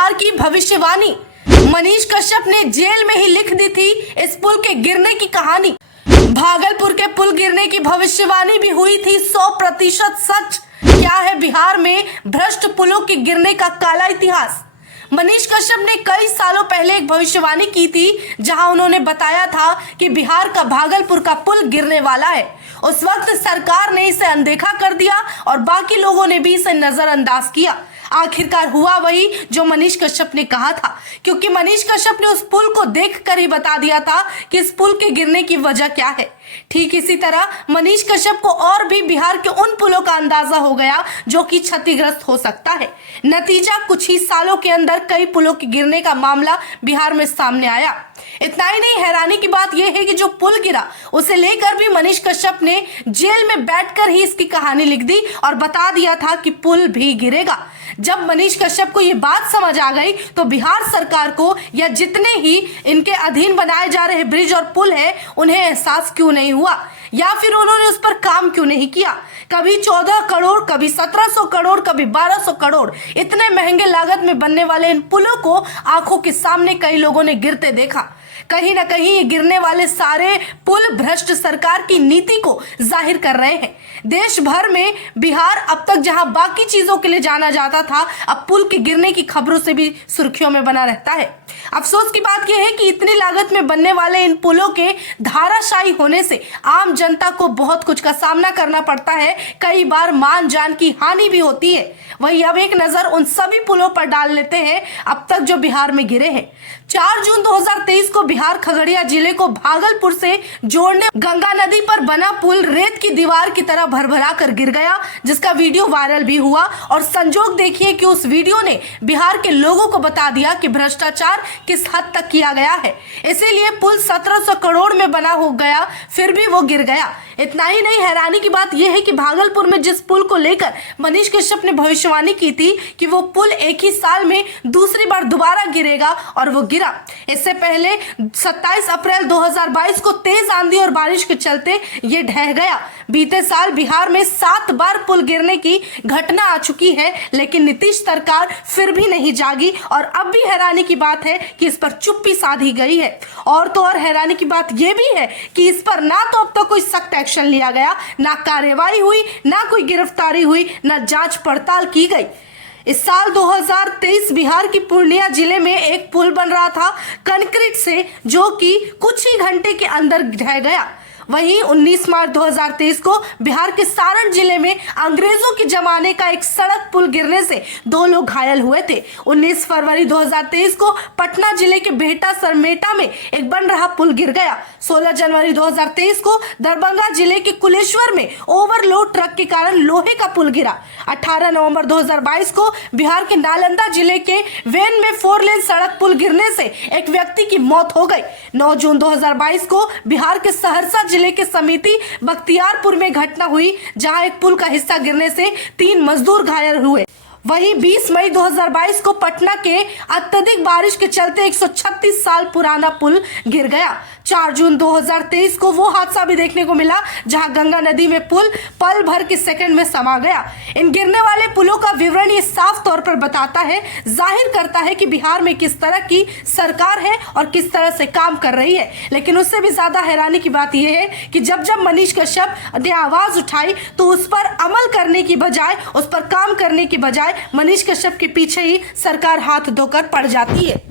बिहार की भविष्यवाणी। मनीष कश्यप ने जेल में ही लिख दी थी इस पुल के गिरने की कहानी। भागलपुर के पुल गिरने की भविष्यवाणी भी हुई थी 100% सच। क्या है बिहार में भ्रष्ट पुलों के गिरने का काला इतिहास। मनीष कश्यप ने कई सालों पहले एक भविष्यवाणी की थी, जहां उन्होंने बताया था कि बिहार का भागलपुर का पुल गिरने वाला है। उस वक्त सरकार ने इसे अनदेखा कर दिया और बाकी लोगों ने भी इसे नजरअंदाज किया। आखिरकार हुआ वही जो मनीष कश्यप ने कहा था, क्योंकि मनीष कश्यप ने उस पुल को देखकर ही बता दिया था कि इस पुल के गिरने की वजह क्या है। ठीक इसी तरह मनीष कश्यप को और भी बिहार के उन पुलों का अंदाजा हो गया जो कि क्षतिग्रस्त हो सकता है। नतीजा कुछ ही सालों के अंदर कई पुलों के गिरने का मामला बिहार में सामने आया। इतना ही नहीं, हैरानी की बात यह है कि जो पुल गिरा उसे लेकर भी मनीष कश्यप ने जेल में बैठकर ही इसकी कहानी लिख दी और बता दिया था कि पुल भी गिरेगा। जब मनीष कश्यप को ये बात समझ आ गई तो बिहार सरकार को या जितने ही इनके अधीन बनाए जा रहे ब्रिज और पुल है उन्हें एहसास क्यों नहीं हुआ, या फिर उन्होंने उस पर काम क्यों नहीं किया। कभी 14 करोड़, कभी 1700 करोड़, कभी 1200 करोड़, इतने महंगे लागत में बनने वाले इन पुलों को आंखों के सामने कई लोगों ने गिरते देखा। कहीं ना कहीं ये गिरने वाले सारे पुल भ्रष्ट सरकार की नीति को जाहिर कर रहे हैं। देश भर में बिहार अब तक जहां बाकी चीजों के लिए जाना जाता था, अब पुल के गिरने की खबरों से भी सुर्खियों में बना रहता है। अफसोस की बात यह है कि इतनी लागत में बनने वाले इन पुलों के धाराशायी होने से आम जनता को बहुत कुछ का सामना करना पड़ता है। कई बार मान जान की हानि भी होती है। वही अब एक नजर उन सभी पुलों पर डाल लेते हैं अब तक जो बिहार में गिरे हैं। 4 जून 2023 को बिहार खगड़िया जिले को भागलपुर से जोड़ने गंगा नदी पर बना पुल रेत की दीवार की तरह भरभरा कर गिर गया, जिसका वीडियो वायरल भी हुआ। और संजोग देखिए कि उस वीडियो ने बिहार के लोगों को बता दिया कि भ्रष्टाचार किस हद तक किया गया है। इसीलिए पुल 1700 करोड़ में बना हो गया, फिर भी वो गिर गया। इतना ही नहीं, हैरानी की बात यह है कि भागलपुर में जिस पुल को लेकर मनीष कश्यप ने भविष्यवाणी की थी कि वो पुल एक ही साल में दूसरी बार दोबारा गिरेगा, और वो गिरा। इससे पहले 27 अप्रैल 2022 को तेज आंधी और बारिश के चलते ये ढह गया। बीते साल बिहार में 7 बार पुल गिरने की घटना आ चुकी है, लेकिन नीतीश सरकार फिर भी नहीं जागी। और अब भी हैरानी की बात है कि इस पर चुप्पी साधी गई है। और तो और हैरानी की बात यह भी है कि इस पर ना तो अब तक कोई सख्त एक्शन लिया गया, ना कार्रवाई हुई, ना कोई गिरफ्तारी हुई, ना जांच पड़ताल की गई। इस साल 2023 बिहार की पूर्णिया जिले में एक पुल बन रहा था कंक्रीट से, जो कि कुछ ही घंटे के अंदर ढह गया। वहीं 19 मार्च 2023 को बिहार के सारण जिले में अंग्रेजों के जमाने का एक सड़क पुल गिरने से 2 लोग घायल हुए थे। 19 फरवरी 2023 को पटना जिले के बेहटा सरमेटा में एक बन रहा पुल गिर गया। 16 जनवरी 2023 को दरभंगा जिले के कुलेश्वर में ओवरलोड ट्रक के कारण लोहे का पुल गिरा। 18 नवंबर 2022 को बिहार के नालंदा जिले के वेन में 4 लेन सड़क पुल गिरने से एक व्यक्ति की मौत हो गई। 9 जून 2022 को बिहार के सहरसा जिले के समिति बख्तियारपुर में घटना हुई, जहां एक पुल का हिस्सा गिरने से 3 मजदूर घायल हुए। वहीं 20 मई 2022 को पटना के अत्यधिक बारिश के चलते 136 साल पुराना पुल गिर गया। 4 जून 2023 को वो हादसा भी देखने को मिला, जहां गंगा नदी में पुल पल भर के सेकंड में समा गया। इन गिरने वाले पुलों का विवरण ये साफ तौर पर बताता है, जाहिर करता है कि बिहार में किस तरह की सरकार है और किस तरह से काम कर रही है। लेकिन उससे भी ज्यादा हैरानी की बात यह है कि जब जब मनीष कश्यप ने आवाज उठाई तो उस पर अमल करने की बजाय, उस पर काम करने की बजाय मनीष कश्यप के पीछे ही सरकार हाथ धोकर पड़ जाती है।